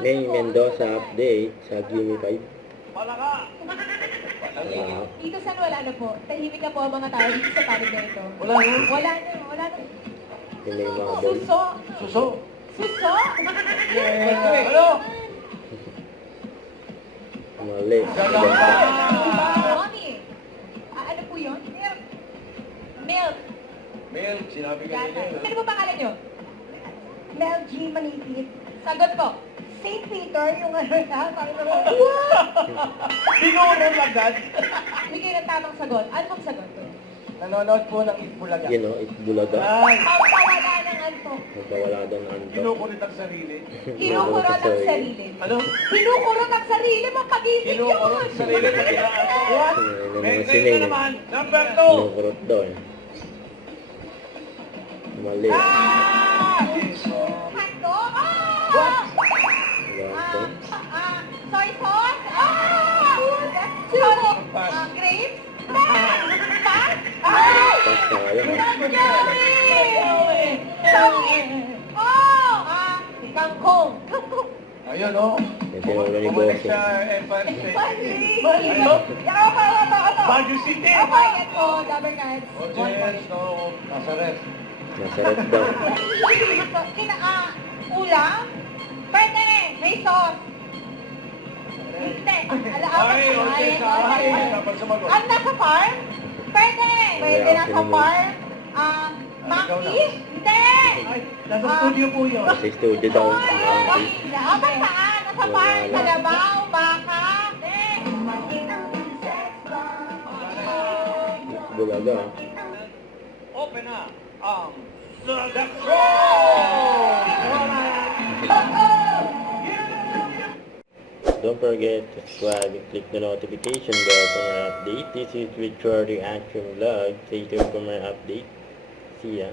May Mendoza update sa Gimme 5. Palaka! Wala. Dito saan wala na po? Tahimik na po ang mga tao dito sa panig na ito. Wala na. Wala na, wala na. Yung may mga ball. Suso! Suso! Suso! Ano? Mali. Mommy! Ano po yun? Milk! Milk! Mel, sinabi ka Gata. nila. Ano po pangalan nyo? Mel G. Manipit. Sagot po. St. Peter, yung ano na, parang Binuran agad. bigay ng tamang sagot. Ano pong sagot? Nanonood po ng Itbulaga. You know, it's bulaga. Ay, Pagkawala ng antok. Magkawala daw ng anto. kinukulit ang sarili. Kinukurot ang sarili. Ano? Kinukurot ang sarili mo, pag-ibig Kinukulit yun! ang sarili. What? May Sinay grade na naman. Number 2. Kinukurot daw eh. Mali. Ah! Hando? What? Gato. Soy sauce? Grapes? Pat? Pas tayo ha. Kangkong. Ayun, oh. Yung tinuro ni Bumalik Bossing. sa Empire State. Ano? Baguio City. Ayan po, Dabber Cards. Audience, no, nasa rest. Masarap daw. Ulam? Pwede, may sauce. Hindi. Ay, audience, ay, dapat sumagot. Ang nasa farm? Pwede. Pwede Yeah, nasa sinunod. farm. Ikaw na. Monkey? Hindi. Ay, nasa studio po yun. Sa studio daw. Monkey. Ba't saan? Nasa farm? Wala. Kalabaw? Baka? Bulaga ha. Open na ang The Don't forget to subscribe and click the notification bell for my update. This is Richard Reaction Vlog. Stay tuned for my update. See ya.